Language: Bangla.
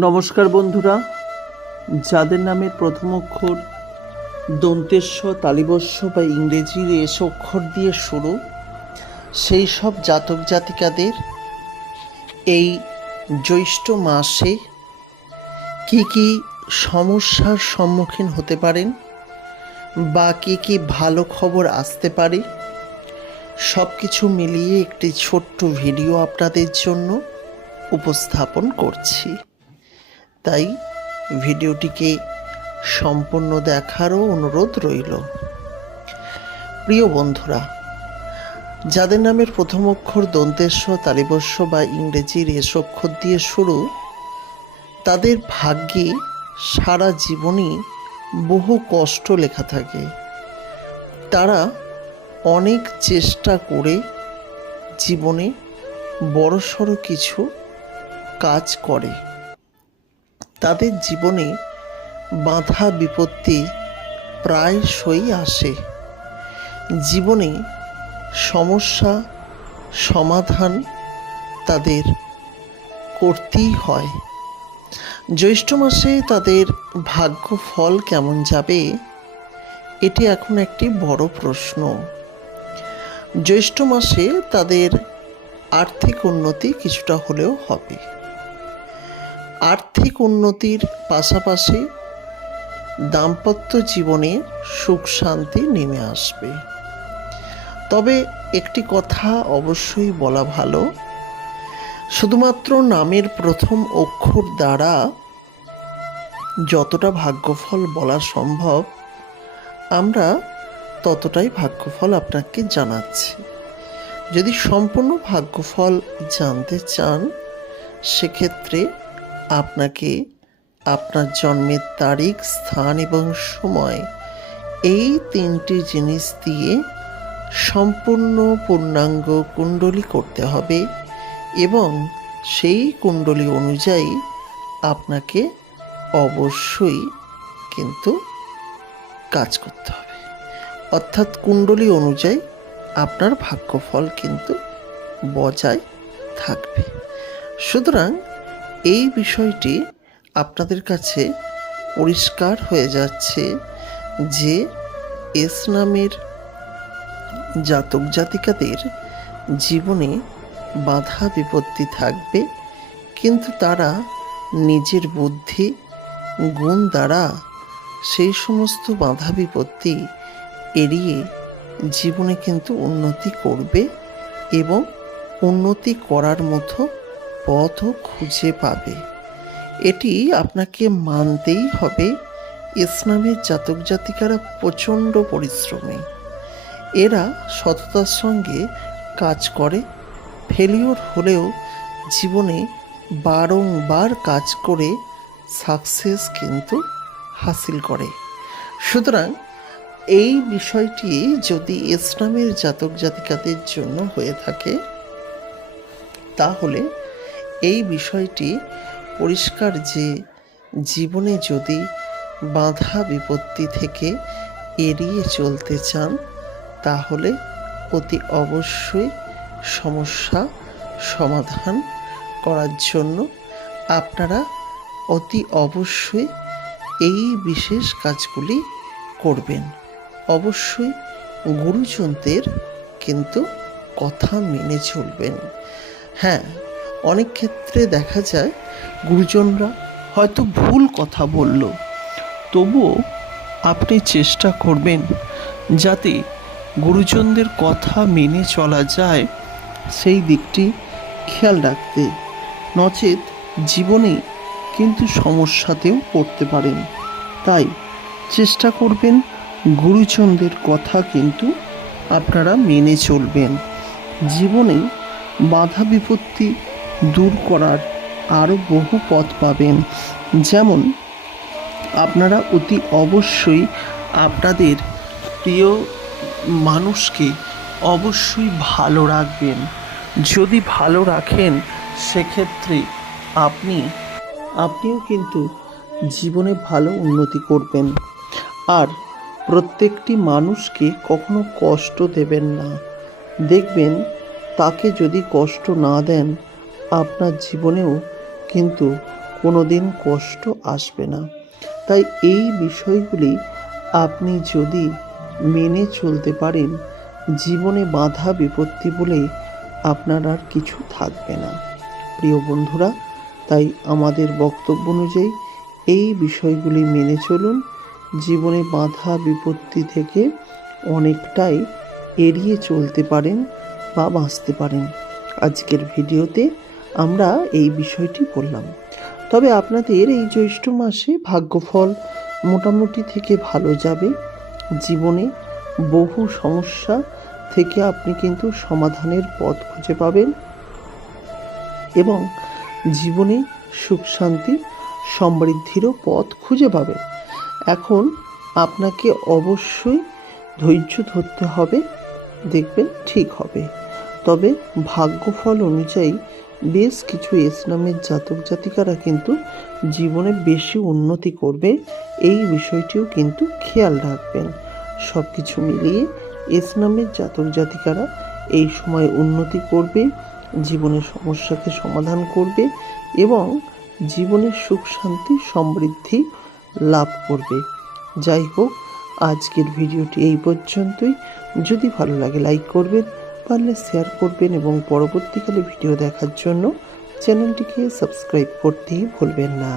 নমস্কার বন্ধুরা। যাদের নামের প্রথম অক্ষর দন্তেস্ব তালিবস্য বা ইংরেজির এস অক্ষর দিয়ে শুরু, সেই সব জাতক জাতিকাদের এই জ্যৈষ্ঠ মাসে কি কি সমস্যার সম্মুখীন হতে পারেন বা কি কি ভালো খবর আসতে পারে সব কিছু মিলিয়ে একটি ছোট্ট ভিডিও আপনাদের জন্য উপস্থাপন করছি। তাই ভিডিওটিকে সম্পূর্ণ দেখারও অনুরোধ রইল। প্রিয় বন্ধুরা, যাদের নামের প্রথম অক্ষর দন্তেস্ব তালিবস্য বা ইংরেজির এস অক্ষর দিয়ে শুরু, তাদের ভাগ্যে সারা জীবনই বহু কষ্ট লেখা থাকে। তারা অনেক চেষ্টা করে জীবনে বড়সড় কিছু কাজ করে। তাদের জীবনে বাধা বিপত্তি প্রায়শই আসে। জীবনে সমস্যা, সমাধান তাদের করতেই হয়। জ্যৈষ্ঠ মাসে তাদের ভাগ্য ফল কেমন যাবে, এটি এখন একটি বড় প্রশ্ন। জ্যৈষ্ঠ মাসে তাদের আর্থিক উন্নতি কিছুটা হলেও হবে। আর্থিক উন্নতির পাশাপাশি দাম্পত্য জীবনে সুখ শান্তি নেমে আসবে। তবে একটি কথা অবশ্যই বলা ভালো, শুধুমাত্র নামের প্রথম অক্ষর দ্বারা যতটা ভাগ্যফল বলা সম্ভব, আমরা ততটাই ভাগ্যফল আপনাকে জানাচ্ছি। যদি সম্পূর্ণ ভাগ্যফল জানতে চান, সেক্ষেত্রে আপনাকে আপনার জন্মের তারিখ, স্থান এবং সময় এই তিনটি জিনিস দিয়ে সম্পূর্ণ পূর্ণাঙ্গ কুণ্ডলী করতে হবে এবং সেই কুণ্ডলী অনুযায়ী আপনাকে অবশ্যই কিন্তু কাজ করতে হবে। অর্থাৎ কুণ্ডলী অনুযায়ী আপনার ভাগ্যফল কিন্তু বজায় থাকবে। সুতরাং এই বিষয়টি আপনাদের কাছে পরিষ্কার হয়ে যাচ্ছে যে এস নামের জাতক জাতিকাদের জীবনে বাধা বিপত্তি থাকবে, কিন্তু তারা নিজের বুদ্ধি, গুণ দ্বারা সেই সমস্ত বাধা বিপত্তি এড়িয়ে জীবনে কিন্তু উন্নতি করবে এবং উন্নতি করার মতো পথও খুঁজে পাবে। এটি আপনাকে মানতেই হবে ইসলামের জাতক জাতিকারা প্রচণ্ড পরিশ্রমী। এরা সততার সঙ্গে কাজ করে ফেলিওর হলেও জীবনে বারংবার কাজ করে সাকসেস কিন্তু হাসিল করে। সুতরাং এই বিষয়টি যদি ইসলামের জাতক জাতিকাদের জন্য হয়ে থাকে, তাহলে এই বিষয়টি পরিষ্কার যে জীবনে যদি বাধা বিপত্তি থেকে এড়িয়ে চলতে চান, তাহলে অতি অবশ্যই সমস্যা সমাধান করার জন্য আপনারা অতি অবশ্যই এই বিশেষ কাজগুলি করবেন। অবশ্যই গুরুজনদের কিন্তু কথা মেনে চলবেন। হ্যাঁ অনেক ক্ষেত্রে দেখা যায় গুরুজনরা হয়তো ভুল কথা বলল। তবুও আপনি চেষ্টা করবেন যাতে গুরুজনদের কথা মেনে চলা যায়। সেই দিকটি খেয়াল রাখতে। নচেত জীবনে কিন্তু সমস্যাতেও পড়তে পারেন। তাই চেষ্টা করবেন গুরুজনদের কথা কিন্তু আপনারা মেনে চলবেন। জীবনে বাধা বিপত্তি দূর করার আরও বহু পথ পাবেন। যেমন, আপনারা অতি অবশ্যই আপনাদের প্রিয় মানুষকে অবশ্যই ভালো রাখবেন। যদি ভালো রাখেন, সেক্ষেত্রে আপনি, আপনিও কিন্তু জীবনে ভালো উন্নতি করবেন। আর প্রত্যেকটি মানুষকে কখনো কষ্ট দেবেন না। দেখবেন, তাকে যদি কষ্ট না দেন আপনার জীবনেও কিন্তু কোনো দিন কষ্ট আসবে না। তাই এই বিষয়গুলি আপনি যদি মেনে চলতে পারেন, জীবনে বাধা বিপত্তি বলে আপনার আর কিছু থাকবে না। প্রিয় বন্ধুরা, তাই আমাদের বক্তব্য অনুযায়ী এই বিষয়গুলি মেনে চলুন। জীবনে বাধা বিপত্তি থেকে অনেকটাই এড়িয়ে চলতে পারেন বা বাঁচতে পারেন। আজকের ভিডিওতে আমরা এই বিষয়টি বললাম। তবে আপনাদের এই জ্যৈষ্ঠ মাসে ভাগ্যফল মোটামুটি থেকে ভালো যাবে। জীবনে বহু সমস্যা থেকে আপনি কিন্তু সমাধানের পথ খুঁজে পাবেন এবং জীবনে সুখ শান্তি সমৃদ্ধিরও পথ খুঁজে পাবেন। এখন আপনাকে অবশ্যই ধৈর্য ধরতে হবে, দেখবেন ঠিক হবে। তবে ভাগ্যফল অনুযায়ী বেশ কিছু ইসলামের জাতক জাতিকারা কিন্তু জীবনে বেশি উন্নতি করবে, এই বিষয়টিও কিন্তু খেয়াল রাখবেন। সব কিছু মিলিয়ে ইসলামের জাতক জাতিকারা এই সময় উন্নতি করবে জীবনের সমস্যাকে সমাধান করবে এবং জীবনের সুখ, শান্তি, সমৃদ্ধি লাভ করবে। যাই হোক, আজকের ভিডিওটি এই পর্যন্তই। যদি ভালো লাগে, লাইক করবেন। পারলে শেয়ার করবেন এবং পরবর্তীকালে ভিডিও দেখার জন্য চ্যানেলটিকে সাবস্ক্রাইব করতেই ভুলবেন না।